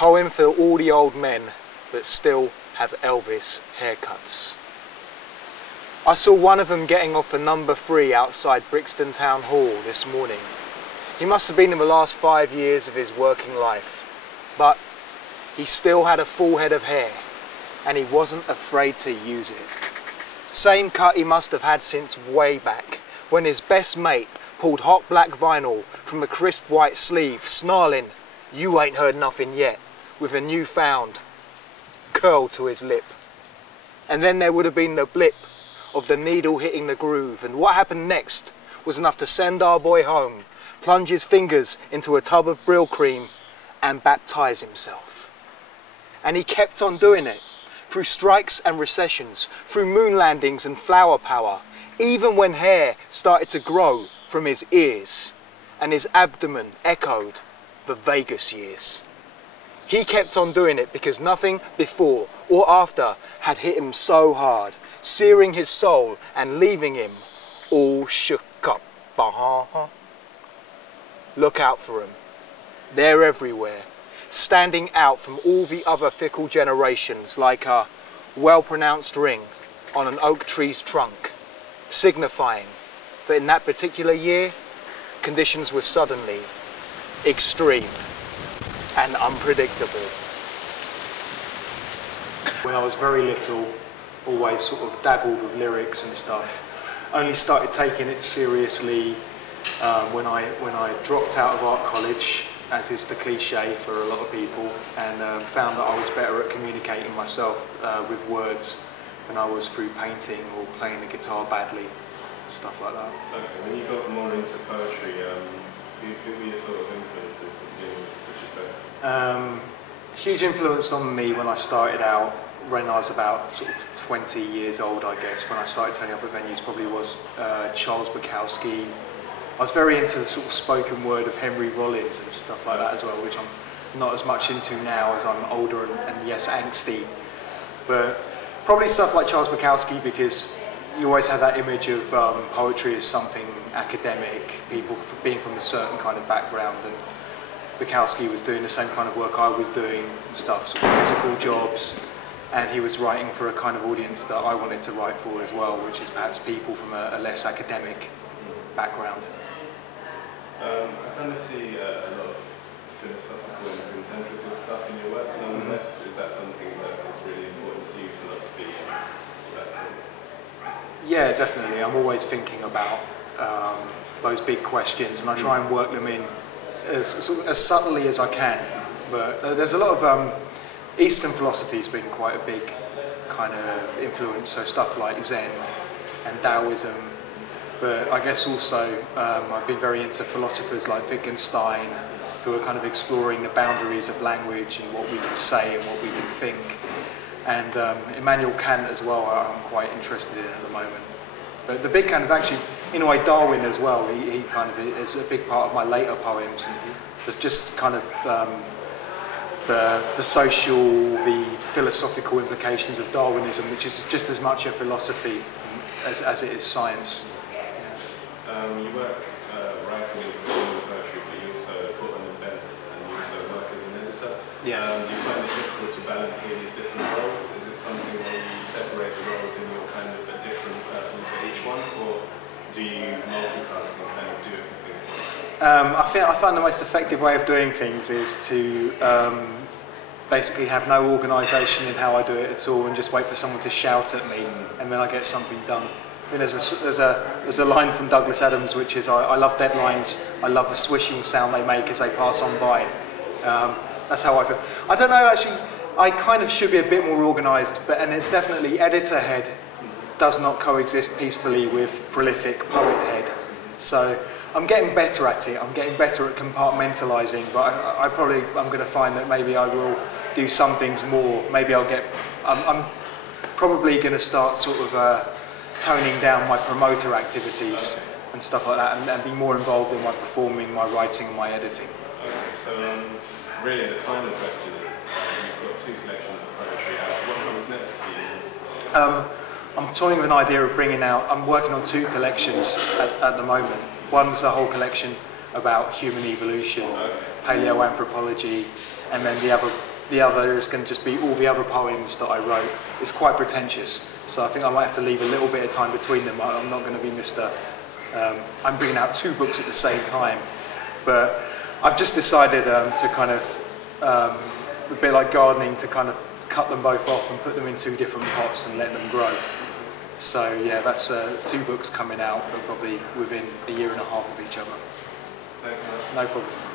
poem for all the old men that still have Elvis haircuts. I saw one of them getting off for number 3 outside Brixton Town Hall this morning. He must have been in the last 5 years of his working life, but he still had a full head of hair and he wasn't afraid to use it. Same cut he must have had since way back, when his best mate pulled hot black vinyl from a crisp white sleeve, snarling, "You ain't heard nothing yet," with a newfound curl to his lip. And then there would have been the blip of the needle hitting the groove, and what happened next was enough to send our boy home, plunge his fingers into a tub of Brill cream and baptize himself. And he kept on doing it, through strikes and recessions, through moon landings and flower power, even when hair started to grow from his ears and his abdomen echoed the Vegas years. He kept on doing it because nothing before or after had hit him so hard, searing his soul and leaving him all shook up. Look out for them. They're everywhere, standing out from all the other fickle generations like a well-pronounced ring on an oak tree's trunk, signifying that in that particular year, conditions were suddenly extreme and unpredictable. When I was very little, always sort of dabbled with lyrics and stuff. Only started taking it seriously when I dropped out of art college, as is the cliche for a lot of people, and found that I was better at communicating myself with words than I was through painting or playing the guitar badly, stuff like that. Okay, when you got more into poetry, who were your sort of influences to begin with, would you say? Huge influence on me when I started out, when I was about sort of 20 years old, I guess, when I started turning up at venues, probably was Charles Bukowski. I was very into the sort of spoken word of Henry Rollins and stuff like that as well, which I'm not as much into now as I'm older and yes, angsty. But probably stuff like Charles Bukowski, because you always have that image of poetry as something academic, people being from a certain kind of background, and Bukowski was doing the same kind of work I was doing and stuff, sort of physical jobs, and he was writing for a kind of audience that I wanted to write for as well, which is perhaps people from a less academic background. I kind of see a lot of philosophical and contemplative stuff in your work, nonetheless. Is that something that is really important to you, philosophy and that sort of? Yeah, definitely. I'm always thinking about those big questions, and I try and work them in as subtly as I can. But there's a lot of Eastern philosophy has been quite a big kind of influence, so stuff like Zen and Taoism. But I guess also I've been very into philosophers like Wittgenstein, who are kind of exploring the boundaries of language and what we can say and what we can think. And Immanuel Kant as well, I'm quite interested in at the moment. But the big kind of actually, in a way, Darwin as well, he kind of is a big part of my later poems. There's just kind of the social, the philosophical implications of Darwinism, which is just as much a philosophy as it is science. You work writing and performing poetry, but you also put on events and you also work as an editor. Yeah. Do you find it difficult to balance all these different roles? Is it something where you separate the roles and you're kind of a different person to each one, or do you multitask and kind of do everything at once? I find the most effective way of doing things is to basically have no organisation in how I do it at all, and just wait for someone to shout at me, and then I get something done. I mean, there's a line from Douglas Adams which is, I love deadlines, I love the swishing sound they make as they pass on by. That's how I feel. I don't know, actually, I kind of should be a bit more organised, and it's definitely editor head does not coexist peacefully with prolific poet head. So I'm getting better at it, I'm getting better at compartmentalising, but I'm going to find that maybe I will do some things more. Maybe I'm probably going to start sort of toning down my promoter activities and stuff like that, and be more involved in my performing, my writing and my editing. Okay, so really the final question is, you've got 2 collections of poetry out. What comes next for you? I'm toying with an idea of bringing out, I'm working on 2 collections at the moment. One's a whole collection about human evolution, paleoanthropology, and then the other the other is going to just be all the other poems that I wrote. It's quite pretentious, so I think I might have to leave a little bit of time between them. I'm not going to be Mr. I'm bringing out 2 books at the same time, but I've just decided to kind of, a bit like gardening, to kind of cut them both off and put them in 2 different pots and let them grow. So yeah, that's 2 books coming out, but probably within a year and a half of each other. Thanks, man. No problem.